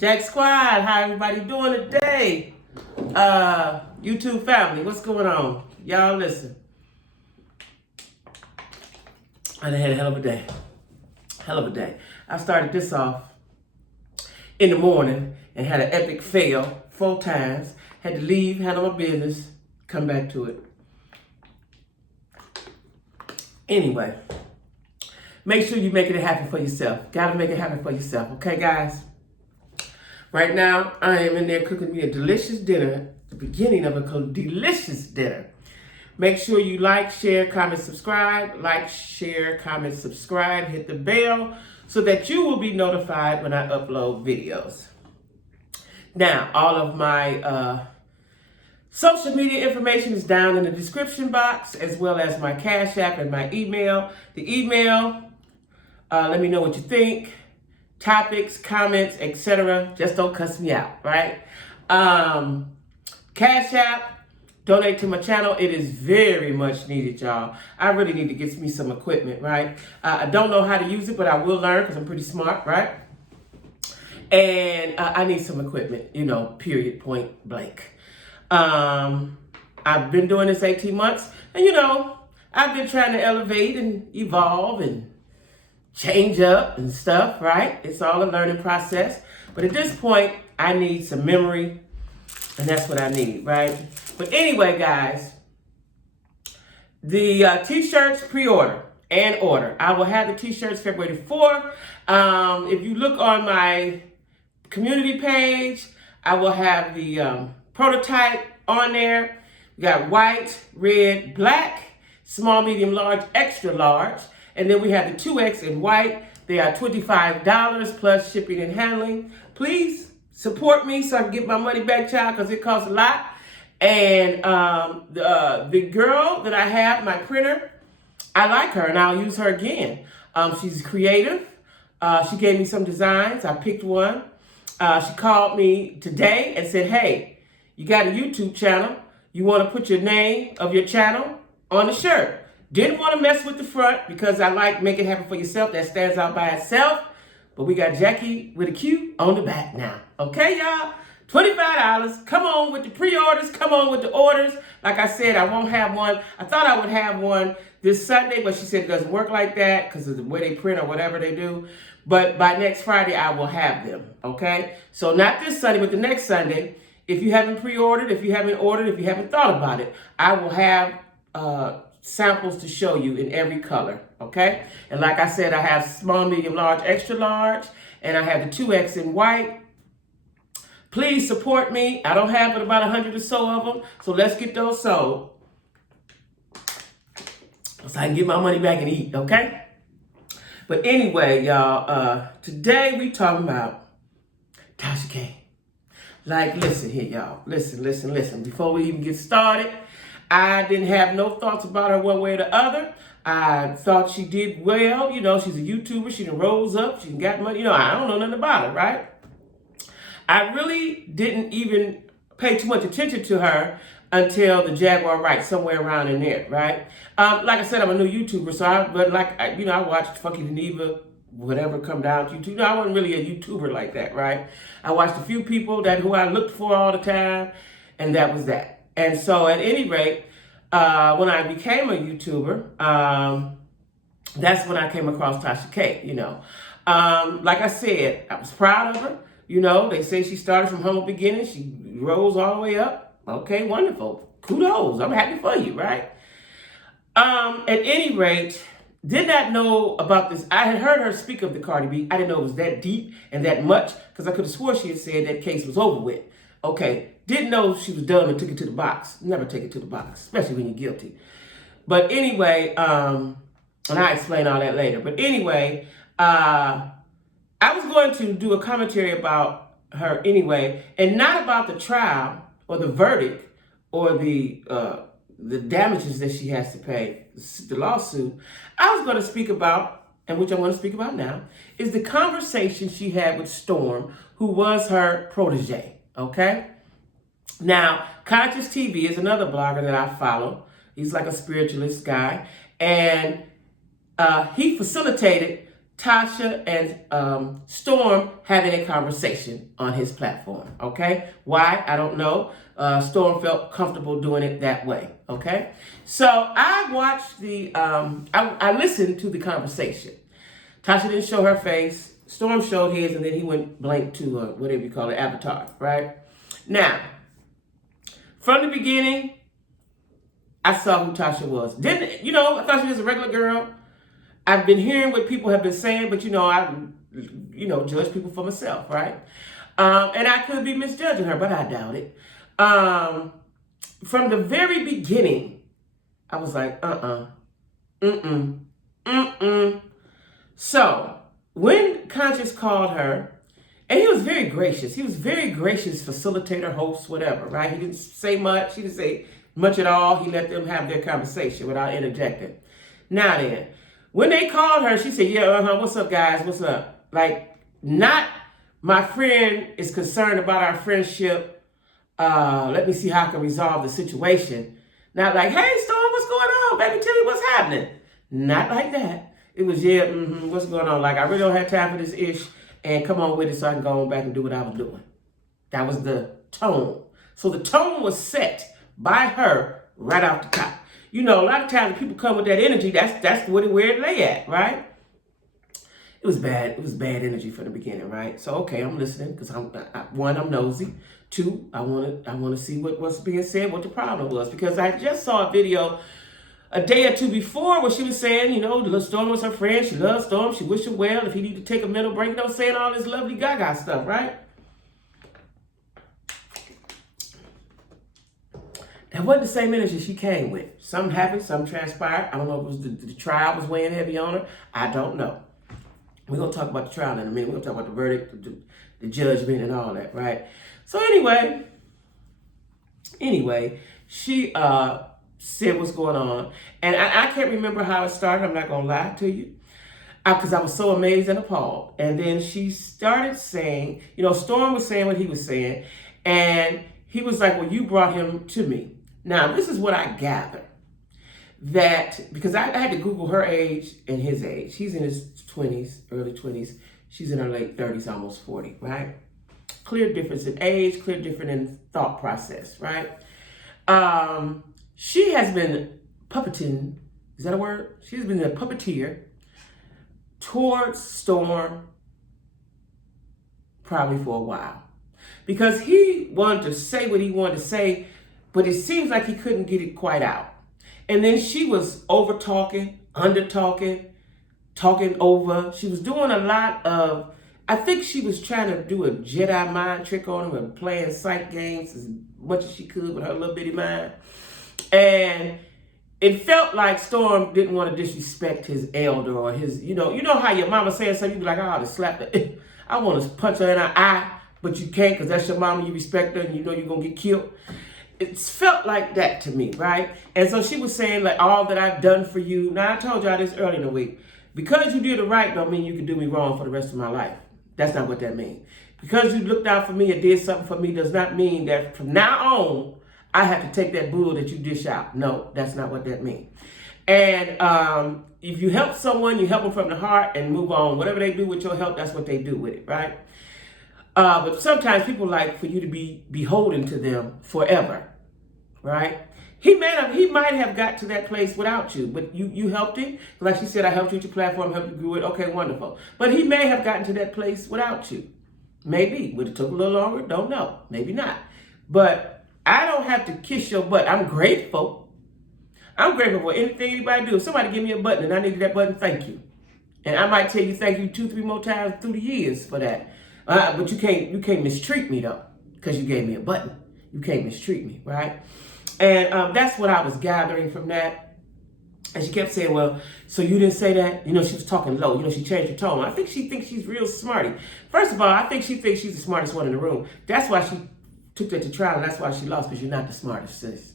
Jack Squad, how everybody doing today? YouTube family, what's going on? Y'all listen. I done had a hell of a day. Hell of a day. I started this off in the morning and had an epic fail 4 times. Had to leave, handle my business, come back to it. Anyway, make sure you're making it happen for yourself. Gotta make it happen for yourself, okay, guys? Right now, I am in there cooking me a delicious dinner, the beginning of a delicious dinner. Make sure you like, share, comment, subscribe. Like, share, comment, subscribe. Hit the bell so that you will be notified when I upload videos. Now, all of my social media information is down in the description box, as well as my Cash App and my email. The email, let me know what you think. Topics, comments, etc. Just don't cuss me out, right? Cash App, donate to my channel. It is very much needed, y'all. I really need to get me some equipment, right? I don't know how to use it, but I will learn because I'm pretty smart, right? And I need some equipment, period, point blank. I've been doing this 18 months, and I've been trying to elevate and evolve and change up and stuff, right? It's all a learning process. But at this point, I need some memory, and that's what I need, right? But anyway, guys, the T-shirts pre-order and order. I will have the T-shirts February 4th. If you look on my community page, I will have the prototype on there. We got white, red, black, small, medium, large, extra large. And then we have the 2X in white. They are $25 plus shipping and handling. Please support me so I can get my money back, child, because it costs a lot. And the girl that I have, my printer, I like her and I'll use her again. She's creative. She gave me some designs. I picked one. She called me today and said, hey, you got a YouTube channel. You want to put your name of your channel on the shirt. Didn't want to mess with the front because I like Make It Happen For Yourself. That stands out by itself. But we got Jacquie with a Q on the back now. Okay, y'all? $25. Come on with the pre-orders. Come on with the orders. Like I said, I won't have one. I thought I would have one this Sunday, but she said it doesn't work like that because of the way they print or whatever they do. But by next Friday, I will have them. Okay? So not this Sunday, but the next Sunday. If you haven't pre-ordered, if you haven't ordered, if you haven't thought about it, I will have samples to show you in every color, okay? And like I said, I have small, medium, large, extra large, and I have the 2X in white. Please support me. I don't have but about 100 or so of them, so let's get those sold so I can get my money back and eat, okay? But anyway, y'all, today we talking about Tasha K. Like, listen here, y'all. Listen. Before we even get started, I didn't have no thoughts about her one way or the other. I thought she did well. She's a YouTuber. She done rose up. She done got money. I don't know nothing about her, right? I really didn't even pay too much attention to her until the Jaguar Right, somewhere around in there, right? Like I said, I'm a new YouTuber, so I watched Funky Geneva, whatever come down to YouTube. I wasn't really a YouTuber like that, right? I watched a few people who I looked for all the time, and that was that. And so at any rate, when I became a YouTuber, that's when I came across Tasha K, Like I said, I was proud of her. They say she started from humble beginnings. She rose all the way up. Okay, wonderful. Kudos. I'm happy for you, right? At any rate, did not know about this. I had heard her speak of the Cardi B. I didn't know it was that deep and that much because I could have swore she had said that case was over with. Okay, didn't know she was done and took it to the box. Never take it to the box, especially when you're guilty. But anyway, and I'll explain all that later. But anyway, I was going to do a commentary about her anyway, and not about the trial or the verdict or the damages that she has to pay, the lawsuit. I was going to speak about, and which I want to speak about now, is the conversation she had with Storm, who was her protege. Okay? Now, Conscious TV is another blogger that I follow. He's like a spiritualist guy. And he facilitated Tasha and Storm having a conversation on his platform, okay? Why? I don't know. Storm felt comfortable doing it that way, okay? So I watched I listened to the conversation. Tasha didn't show her face. Storm showed his, and then he went blank to whatever you call it, avatar, right? Now, from the beginning, I saw who Tasha was. I thought she was a regular girl. I've been hearing what people have been saying, but I judge people for myself, right? And I could be misjudging her, but I doubt it. From the very beginning, I was like, So, when Conscious called her, and he was very gracious. He was very gracious facilitator, host, whatever, right? He didn't say much. He didn't say much at all. He let them have their conversation without interjecting. Now then, when they called her, she said, yeah, what's up, guys? What's up? Like, not my friend is concerned about our friendship. Let me see how I can resolve the situation. Not like, hey, Storm, what's going on? Baby, tell me what's happening. Not like that. It was, what's going on? Like, I really don't have time for this ish. And come on with it so I can go on back and do what I was doing. That was the tone. So the tone was set by her right off the top. A lot of times people come with that energy, that's where it lay at, right? It was bad. It was bad energy from the beginning, right? So, okay, I'm listening because I'm nosy. Two, I want to see what's being said, what the problem was. Because I just saw a video a day or two before where she was saying, Storm was her friend. She loves Storm. She wished him well. If he need to take a mental break, saying all this lovely gaga stuff, right? That wasn't the same energy she came with. Something happened, something transpired. I don't know if it was the trial was weighing heavy on her. I don't know. We're going to talk about the trial in a minute. We're going to talk about the verdict, the judgment and all that, right? So anyway, she said what's going on. And I can't remember how it started. I'm not going to lie to you. Because I was so amazed and appalled. And then she started saying, Storm was saying what he was saying. And he was like, well, you brought him to me. Now, this is what I gather. That, because I had to Google her age and his age. He's in his 20s, early 20s. She's in her late 30s, almost 40, right? Clear difference in age, clear difference in thought process, right? She has been puppeting, is that a word? She's been a puppeteer towards Storm probably for a while. Because he wanted to say what he wanted to say, but it seems like he couldn't get it quite out. And then she was over talking, under talking, talking over. She was doing a lot of, I think she was trying to do a Jedi mind trick on him and playing psych games as much as she could with her little bitty mind. And it felt like Storm didn't want to disrespect his elder or his, you know how your mama saying something, you be like, I ought to slap her. I want to punch her in her eye, but you can't because that's your mama, you respect her and you know you're going to get killed. It felt like that to me, right? And so she was saying, like, all that I've done for you. Now, I told y'all this early in the week. Because you did it right don't mean you can do me wrong for the rest of my life. That's not what that means. Because you looked out for me and did something for me does not mean that from now on, I have to take that bull that you dish out. No, that's not what that means. And if you help someone, you help them from the heart and move on. Whatever they do with your help, that's what they do with it, right? But sometimes people like for you to be beholden to them forever, right? He might have got to that place without you, but you helped him. Like she said, I helped you with your platform, helped you grow it. Okay, wonderful. But he may have gotten to that place without you. Maybe. Would it took a little longer? Don't know. Maybe not. But I don't have to kiss your butt. I'm grateful. I'm grateful for anything anybody do. If somebody give me a button and I needed that button, thank you. And I might tell you thank you 2-3 more times through the years for that. But you can't mistreat me though, because you gave me a button. You can't mistreat me, right? And that's what I was gathering from that. And she kept saying, well, so you didn't say that? She was talking low. She changed her tone. I think she thinks she's real smarty. First of all, I think she thinks she's the smartest one in the room. That's why she took that to trial, and that's why she lost, because you're not the smartest, sis.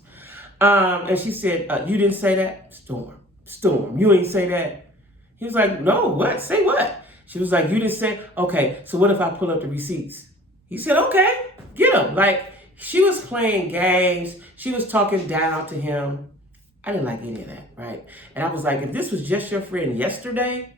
And she said, you didn't say that? Storm, you ain't say that? He was like, no, what? Say what? She was like, you didn't say, okay, so what if I pull up the receipts? He said, okay, get them. Like, she was playing games. She was talking down to him. I didn't like any of that, right? And I was like, if this was just your friend yesterday,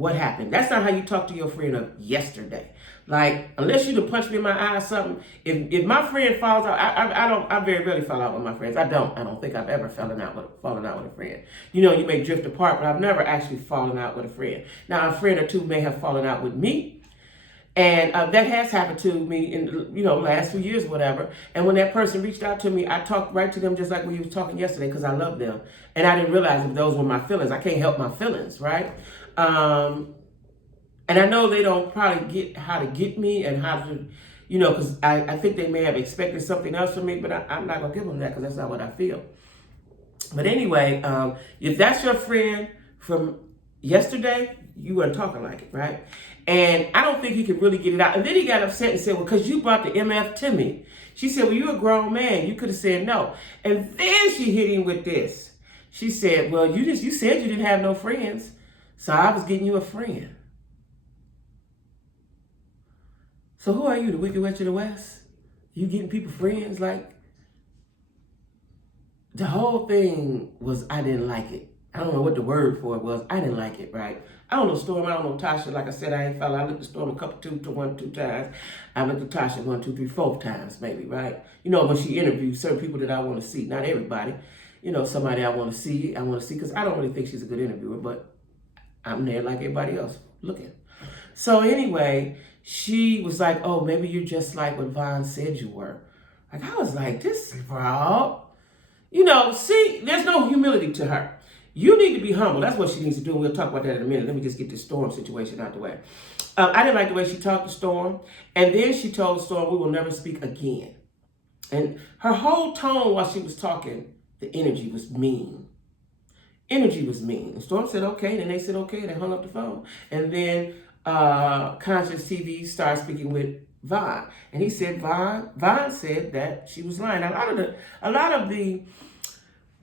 what happened. That's not how you talk to your friend of yesterday. Like, unless you done punch me in my eye or something, if my friend falls out, I very rarely fall out with my friends. I don't think I've ever fallen out with a friend. You know, you may drift apart, but I've never actually fallen out with a friend. Now, a friend or two may have fallen out with me, and that has happened to me in, you know, last few years, whatever. And when that person reached out to me, I talked right to them just like we was talking yesterday because I love them. And I didn't realize that those were my feelings. I can't help my feelings, right? And I know they don't probably get how to get me and how to, you know, because I think they may have expected something else from me, but I'm not going to give them that because that's not what I feel. But anyway, if that's your friend from yesterday, you weren't talking like it, right? And I don't think he could really get it out. And then he got upset and said, well, because you brought the MF to me. She said, well, you're a grown man. You could have said no. And then she hit him with this. She said, well, you said you didn't have no friends, so I was getting you a friend. So who are you, the Wicked Witch of the West? You getting people friends? Like, the whole thing was, I didn't like it. I don't know what the word for it was. I didn't like it, right? I don't know Storm. I don't know Tasha. Like I said, I ain't fella. I looked at Storm two times. I looked at Tasha 1, 2, 3, 4 times, maybe, right? You know, when she interviews certain people that I want to see. Not everybody. You know, somebody I want to see, because I don't really think she's a good interviewer, but I'm there like everybody else looking. So anyway, she was like, oh, maybe you're just like what Vaughn said you were. Like, I was like, this bro. You know, see, there's no humility to her. You need to be humble. That's what she needs to do. And we'll talk about that in a minute. Let me just get this Storm situation out the way. I didn't like the way she talked to Storm. And then she told Storm, we will never speak again. And her whole tone while she was talking, the energy was mean. Energy was mean. And Storm said, okay. And then they said, okay. They hung up the phone. And then Conscious TV started speaking with Vaughn. And he said, Vaughn said that she was lying. A lot of the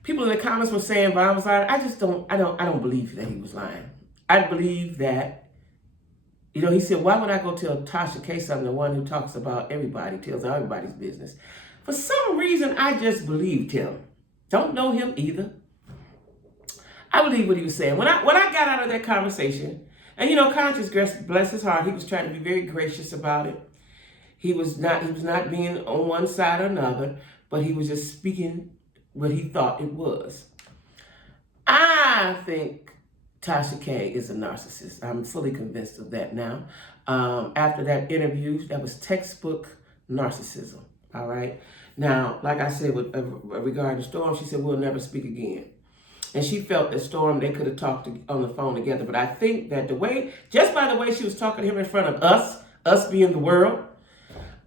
people in the comments were saying Vaughn was lying. I don't believe that he was lying. I believe that, you know, he said, why would I go tell Tasha K something, the one who talks about everybody, tells everybody's business? For some reason, I just believed him. Don't know him either. I believe what he was saying. When I got out of that conversation, and you know, Conscious, bless his heart, he was trying to be very gracious about it. He was not being on one side or another, but he was just speaking what he thought it was. I think Tasha K is a narcissist. I'm fully convinced of that now. After that interview, that was textbook narcissism. All right. Now, like I said, with regard to Storm, she said, we'll never speak again. And she felt that Storm, they could have talked on the phone together. But I think that just by the way she was talking to him in front of us being the world,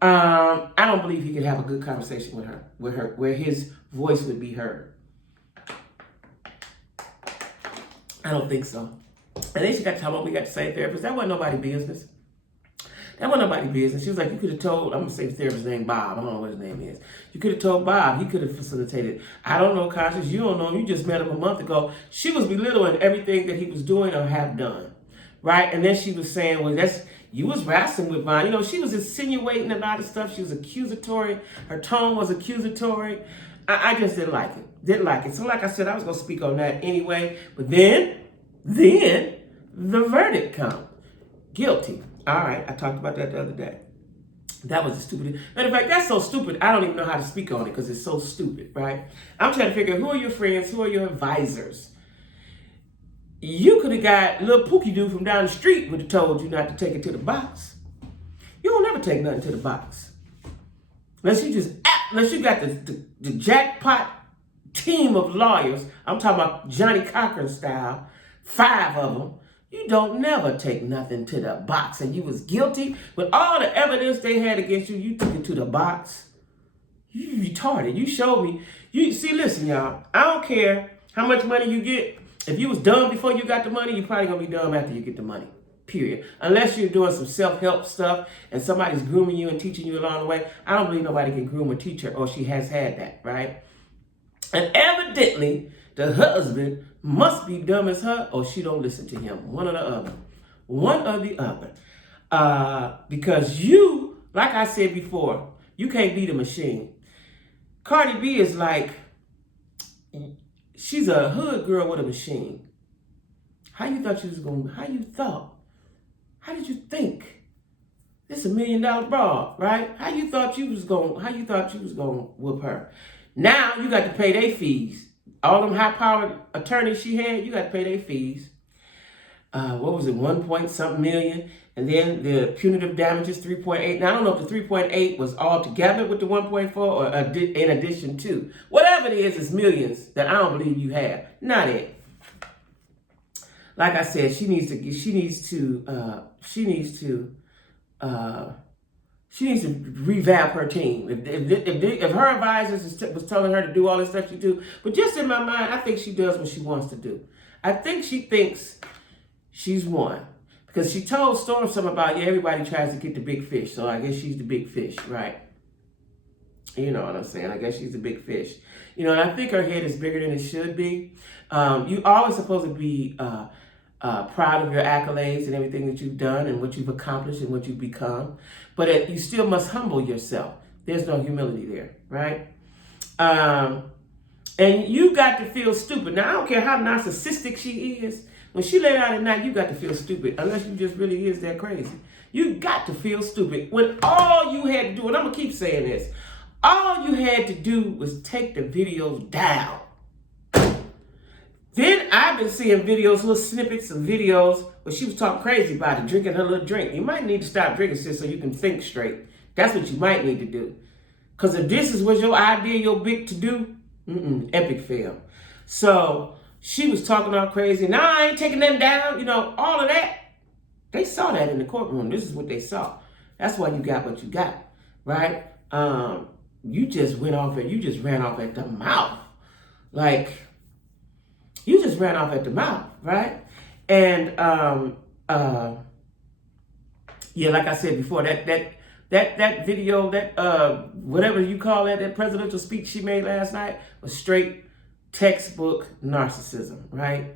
I don't believe he could have a good conversation with her, where his voice would be heard. I don't think so. And then she got to talk about we got the same therapist. That wasn't nobody's business. That wasn't nobody's business. She was like, you could have told, I'm going to say the therapist's name, Bob. I don't know what his name is. You could have told Bob. He could have facilitated. I don't know, Conscious. You don't know him. You just met him a month ago. She was belittling everything that he was doing or have done. Right? And then she was saying, well, you was wrestling with Vaughn. You know, she was insinuating a lot of stuff. She was accusatory. Her tone was accusatory. I just didn't like it. Didn't like it. So like I said, I was going to speak on that anyway. But then the verdict comes. Guilty. All right, I talked about that the other day. That was a stupid. Matter of fact, that's so stupid, I don't even know how to speak on it because it's so stupid, right? I'm trying to figure out who are your friends, who are your advisors. You could have got little Pookie dude from down the street would have told you not to take it to the box. You don't never take nothing to the box. Unless you got the jackpot team of lawyers. I'm talking about Johnny Cochran style, 5 of them. You don't never take nothing to the box. And you was guilty. With all the evidence they had against you, you took it to the box. You retarded. You showed me. Listen, y'all. I don't care how much money you get. If you was dumb before you got the money, you're probably going to be dumb after you get the money. Period. Unless you're doing some self-help stuff and somebody's grooming you and teaching you along the way. I don't believe nobody can groom a teacher or she has had that, right? And evidently, the husband must be dumb as her or she don't listen to him. One or the other. One or the other. Because you, like I said before, you can't beat a machine. Cardi B is like, she's a hood girl with a machine. How you thought you was going? How you thought? How did you think? This $1 million broad, right? How you thought you was going? How you thought you was going to whoop her? Now you got to pay their fees. All them high-powered attorneys she had, you got to pay their fees. What was it? 1 point something million, and then the punitive damages 3.8. Now I don't know if the 3.8 was all together with the 1.4 or in addition to. Whatever it is, it's millions that I don't believe you have. Not it. Like I said, she needs to revamp her team. If her advisors was telling her to do all this stuff she do, but just in my mind, I think she does what she wants to do. I think she thinks she's won. Because she told Storm something about, yeah, everybody tries to get the big fish. So I guess she's the big fish, right? You know what I'm saying? I guess she's the big fish. You know, and I think her head is bigger than it should be. You always supposed to be proud of your accolades and everything that you've done and what you've accomplished and what you've become. But you still must humble yourself. There's no humility there, right? And you got to feel stupid. Now, I don't care how narcissistic she is. When she lay down at night, you got to feel stupid, unless you just really is that crazy. You got to feel stupid. When all you had to do, and I'm going to keep saying this, all you had to do was take the videos down. Then I've been seeing videos, little snippets of videos where she was talking crazy about it, drinking her little drink. You might need to stop drinking, sis, so you can think straight. That's what you might need to do. Because if this was your idea, your big to-do, epic fail. So she was talking all crazy. Now I ain't taking them down. You know, all of that. They saw that in the courtroom. This is what they saw. That's why you got what you got, right? You just went off and you just ran off at the mouth. Like, you just ran off at the mouth, right? And yeah, like I said before, that video, that whatever you call it, that presidential speech she made last night was straight textbook narcissism, right?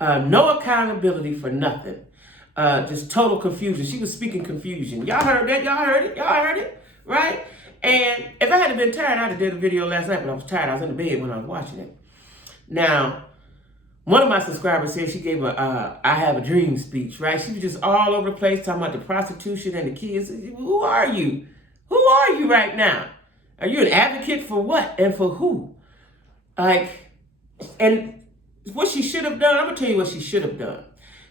No accountability for nothing. Just total confusion. She was speaking confusion. Y'all heard that? Y'all heard it? Y'all heard it? Right? And if I hadn't been tired, I'd have did a video last night, but I was tired. I was in the bed when I was watching it. Now, one of my subscribers said she gave a I have a dream speech, right? She was just all over the place talking about the prostitution and the kids. Who are you? Who are you right now? Are you an advocate for what and for who? Like, and what she should have done, I'm going to tell you what she should have done.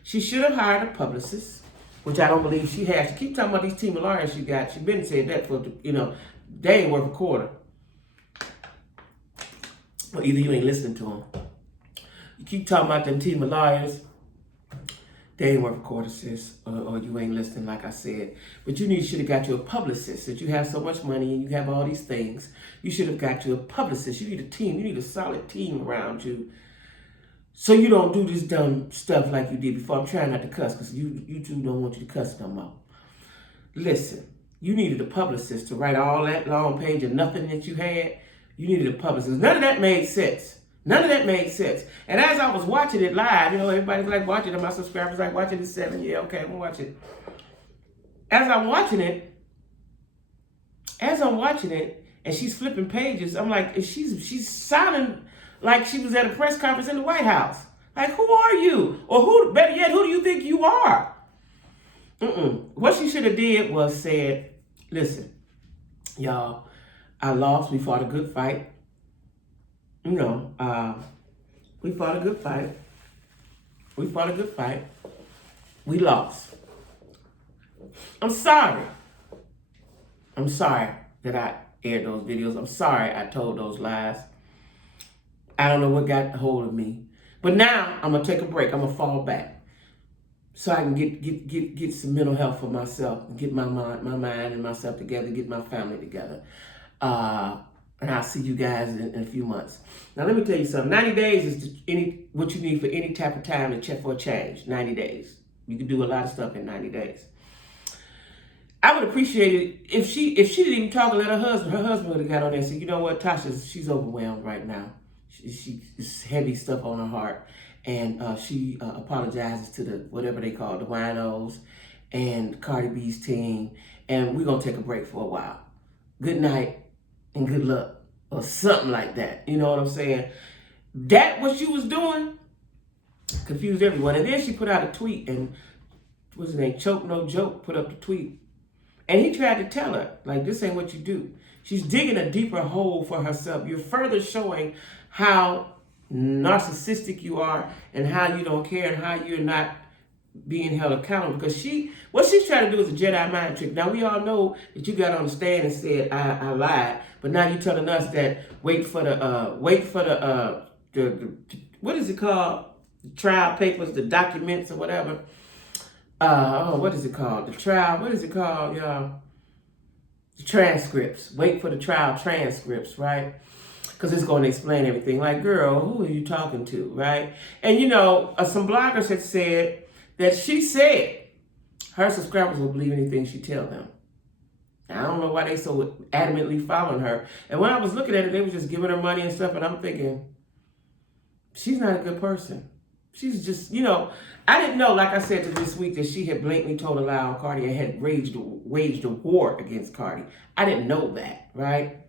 She should have hired a publicist, which I don't believe she has. She keep talking about these team of lawyers she got. She been saying that for, you know, they ain't worth a quarter. Or either you ain't listening to them. You keep talking about them team of lawyers, they ain't worth a quarter, sis, or you ain't listening, like I said. But you should have got you a publicist. That you have so much money and you have all these things. You should have got you a publicist. You need a team. You need a solid team around you. So you don't do this dumb stuff like you did before. I'm trying not to cuss because you two don't want you to cuss no more. Listen, you needed a publicist to write all that long page of nothing that you had. You needed a publicist. None of that made sense. None of that made sense. And as I was watching it live, you know, everybody's like watching it. My subscribers like watching it 7. Yeah, okay, I'm gonna watch it. As I'm watching it, and she's flipping pages, I'm like, she's sounding like she was at a press conference in the White House. Like, who are you? Or who, better yet, who do you think you are? What she should have did was said, listen, y'all, I lost. We fought a good fight. You know, we fought a good fight. We fought a good fight. We lost. I'm sorry. I'm sorry that I aired those videos. I'm sorry I told those lies. I don't know what got a hold of me. But now I'm going to take a break. I'm going to fall back. So I can get some mental health for myself. Get my mind and myself together. Get my family together. And I'll see you guys in a few months. Now, let me tell you something. 90 days is what you need for any type of time to check for a change. 90 days. You can do a lot of stuff in 90 days. I would appreciate it if she didn't even talk and let her husband would have got on there and said, you know what, Tasha, she's overwhelmed right now. She's heavy stuff on her heart. And she apologizes to the, whatever they call it, the winos and Cardi B's team. And we're going to take a break for a while. Good night. And good luck, or something like that. You know what I'm saying? That what she was doing, Confused everyone. And then she put out a tweet, and what's his name? Choke No Joke put up the tweet. And he tried to tell her, like, this ain't what you do. She's digging a deeper hole for herself. You're further showing how narcissistic you are and how you don't care and how you're not being held accountable. Because what she's trying to do is a Jedi mind trick. Now, we all know that you got on the stand and said, I lied. But now you're telling us that wait for the what is it called? The trial papers, the documents or whatever. What is it called? The trial, what is it called, y'all? The transcripts. Wait for the trial transcripts, right? Because it's going to explain everything. Like, girl, who are you talking to, right? And, some bloggers had said that she said her subscribers will believe anything she tells them. I don't know why they so adamantly following her. And when I was looking at it, they were just giving her money and stuff, and I'm thinking, she's not a good person. She's just, I didn't know, like I said this week, that she had blatantly told a lie on Cardi and had waged a war against Cardi. I didn't know that, right?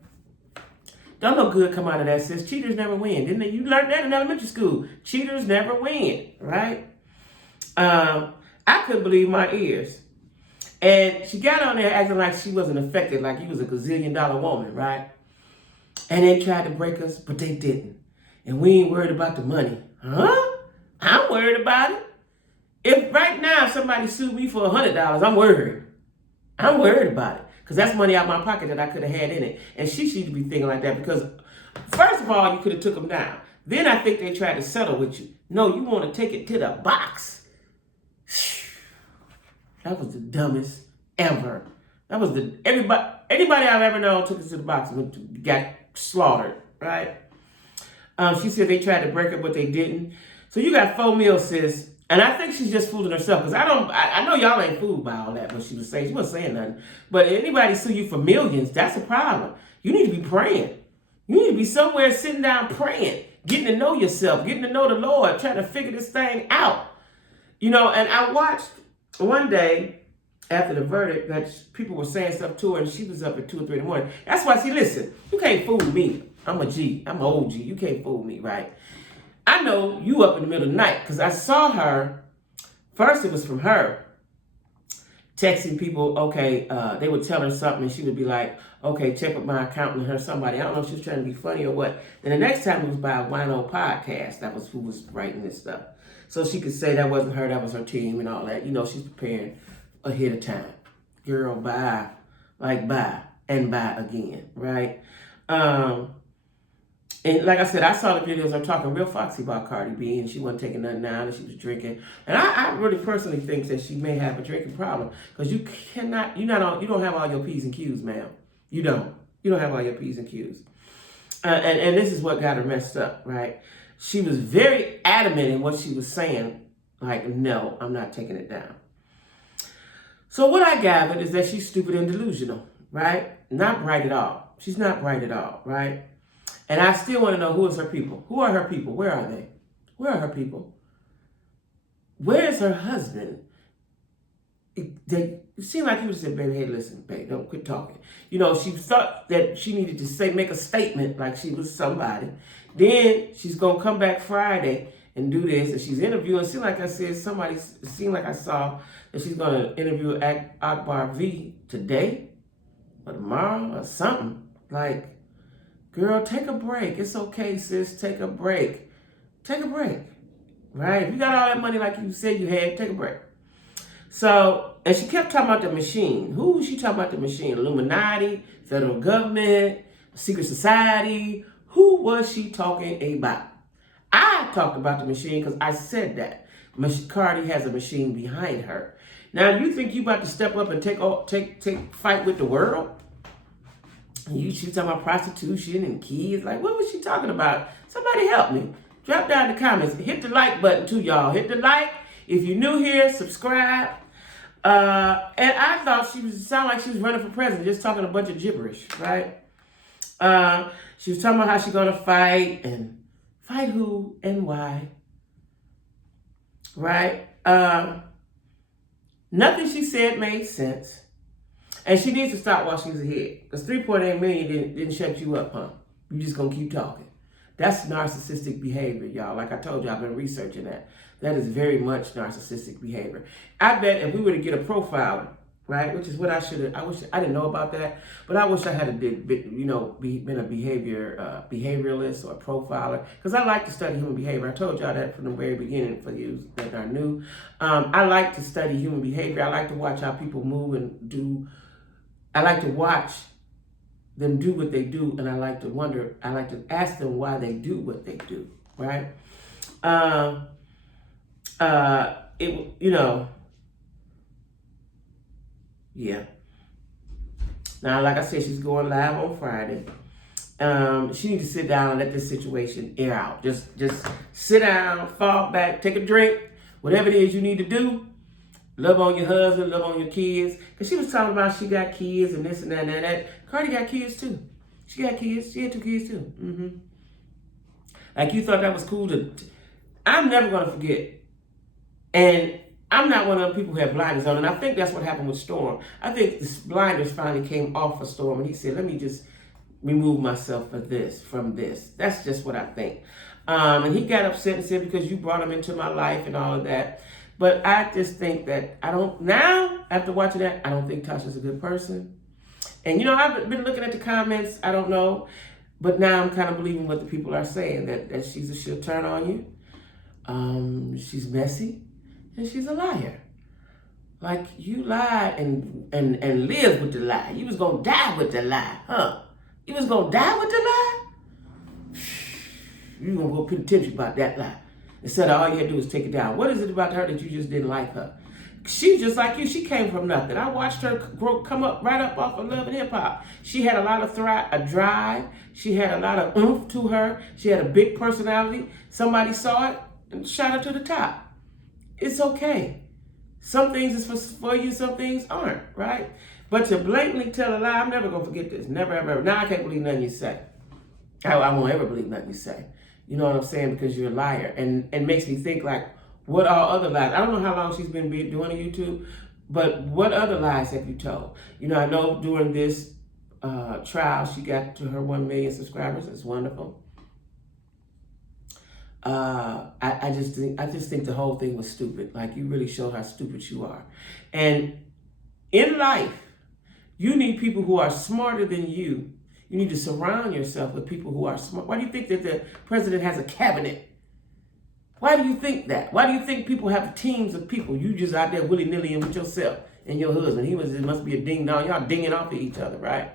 Don't no good come out of that, sis. Cheaters never win. Didn't they? You learned that in elementary school. Cheaters never win, right? I couldn't believe my ears. And she got on there acting like she wasn't affected, like he was a gazillion-dollar woman, right? And they tried to break us, but they didn't. And we ain't worried about the money. Huh? I'm worried about it. If right now somebody sued me for $100, I'm worried. I'm worried about it. Because that's money out of my pocket that I could have had in it. And she should be thinking like that because, first of all, you could have took them down. Then I think they tried to settle with you. No, you want to take it to the box. That was the dumbest ever. That was anybody I've ever known took it to the box and got slaughtered, right? She said they tried to break up, but they didn't. So you got 4 mil, sis. And I think she's just fooling herself. Because I know y'all ain't fooled by all that, what she was saying. She wasn't saying nothing. But anybody sue you for millions, that's a problem. You need to be praying. You need to be somewhere sitting down praying, getting to know yourself, getting to know the Lord, trying to figure this thing out. And I watched one day after the verdict that people were saying stuff to her, and she was up at 2 or 3 in the morning. That's why, see, listen, you can't fool me. I'm a G. I'm an old G. You can't fool me, right? I know you up in the middle of the night because I saw her. First, it was from her texting people. Okay, they would tell her something, and she would be like, "Okay, check with my accountant or somebody." I don't know if she was trying to be funny or what. Then the next time it was by a Wino podcast. That was who was writing this stuff, so she could say that wasn't her. That was her team and all that. She's preparing ahead of time. Girl, bye, like bye and bye again, right? And like I said, I saw the videos. I'm talking real foxy about Cardi B, and she wasn't taking nothing down, and she was drinking. And I really personally think that she may have a drinking problem because you don't have all your P's and Q's, ma'am. You don't have all your P's and Q's. And this is what got her messed up, right? She was very adamant in what she was saying. Like, no, I'm not taking it down. So what I gathered is that she's stupid and delusional, right? Not bright at all. She's not bright at all, right? And I still want to know who is her people. Who are her people? Where are they? Where are her people? Where is her husband? It seemed like he would have said, baby, hey, listen, babe, don't quit talking. She thought that she needed to make a statement like she was somebody. Then she's going to come back Friday and do this. And she's interviewing. It seemed like I saw that she's going to interview Akbar V today or tomorrow or something. Like, girl, take a break. It's okay, sis. Take a break. Take a break. Right? If you got all that money like you said you had, take a break. So, and she kept talking about the machine. Who was she talking about the machine? Illuminati, federal government, secret society. Who was she talking about? I talked about the machine because I said that. Cardi has a machine behind her. Now, you think you about to step up and take fight with the world? She talking about prostitution and kids. Like, what was she talking about? Somebody help me. Drop down in the comments. Hit the like button too, y'all. Hit the like. If you're new here, subscribe. And I thought sounded like she was running for president, just talking a bunch of gibberish, right? She was talking about how she's going to fight and fight who and why, right? Nothing she said made sense. And she needs to stop while she's ahead. Because 3.8 million didn't shut you up, huh? You just going to keep talking. That's narcissistic behavior, y'all. Like I told you, I've been researching that. That is very much narcissistic behavior. I bet if we were to get a profiler, right, which is what I should have, I wish I didn't know about that, but I wish I had been a behavioralist or a profiler, because I like to study human behavior. I told y'all that from the very beginning for you that are new. I like to study human behavior. I like to watch how people move and do. I like to watch them do what they do, and I like to ask them why they do what they do, right? Yeah. Now, like I said, she's going live on Friday. She needs to sit down and let this situation air out. Just sit down, fall back, take a drink, whatever it is you need to do. Love on your husband, love on your kids. Because she was talking about she got kids and this and that and that. Cardi got kids too. She got kids. She had 2 kids too. Mm-hmm. Like you thought that was cool I'm never going to forget. And I'm not one of the people who have blinders on. And I think that's what happened with Storm. I think the blinders finally came off for Storm. And he said, let me just remove myself from this. That's just what I think. And he got upset and said, because you brought him into my life and all of that. But I just think that now, after watching that, I don't think Tasha's a good person. And, I've been looking at the comments. I don't know. But now I'm kind of believing what the people are saying, that she'll turn on you. She's messy. And she's a liar. Like, you lied and lived with the lie. You was going to die with the lie, huh? You was going to die with the lie? You're going to go penitentiary about that lie. Instead of all you had to do is take it down. What is it about her that you just didn't like her? She's just like you. She came from nothing. I watched her come up right up off of Love and Hip Hop. She had a lot of drive. She had a lot of oomph to her. She had a big personality. Somebody saw it and shot her to the top. It's okay. Some things is for you, some things aren't, right? But to blatantly tell a lie, I'm never going to forget this. Never, ever, ever. Now I can't believe nothing you say. I won't ever believe nothing you say. You know what I'm saying? Because you're a liar. And makes me think, like, what are other lies? I don't know how long she's been doing YouTube, but what other lies have you told? I know during this trial, she got to her 1 million subscribers. It's wonderful. I just think the whole thing was stupid. Like, you really showed how stupid you are. And in life, you need people who are smarter than you. You need to surround yourself with people who are smart. Why do you think that the president has a cabinet? Why do you think that? Why do you think people have teams of people? You just out there willy-nilly and with yourself and your husband. It must be a ding-dong. Y'all dinging off at each other, right?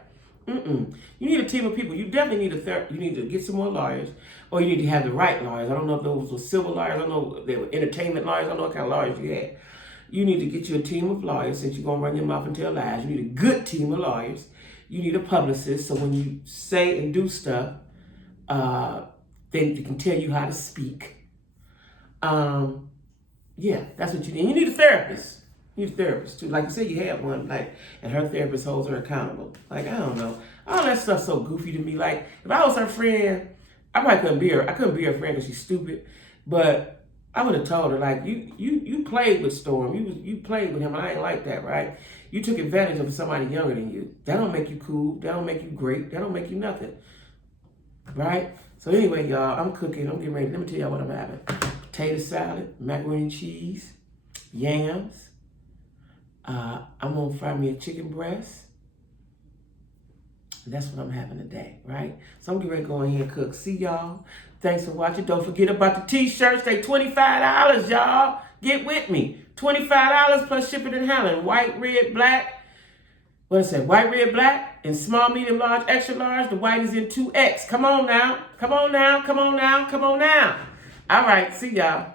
You need a team of people. You definitely need you need to get some more lawyers, or you need to have the right lawyers. I don't know if those were civil lawyers. I don't know if they were entertainment lawyers. I don't know what kind of lawyers you had. You need to get you a team of lawyers, since you're going to run your mouth and tell lies. You need a good team of lawyers. You need a publicist, so when you say and do stuff, they can tell you how to speak. Yeah, that's what you need. You need a therapist. You need a therapist too. Like you said, you had one, and her therapist holds her accountable. Like, I don't know. All that stuff's so goofy to me. Like, if I was her friend, I probably couldn't be her. I couldn't be her friend because she's stupid. But I would have told her, like, you played with Storm. You played with him. I ain't like that, right? You took advantage of somebody younger than you. That don't make you cool. That don't make you great. That don't make you nothing. Right? So anyway, y'all, I'm cooking. I'm getting ready. Let me tell y'all what I'm having. Potato salad, macaroni and cheese, yams. I'm going to fry me a chicken breast. And that's what I'm having today, right? So I'm getting ready to go in here and cook. See y'all. Thanks for watching. Don't forget about the T-shirts. They $25, y'all. Get with me. $25 plus shipping and handling. White, red, black. What is that? White, red, black, and small, medium, large, extra large. The white is in 2X. Come on now. Come on now. Come on now. Come on now. All right. See y'all.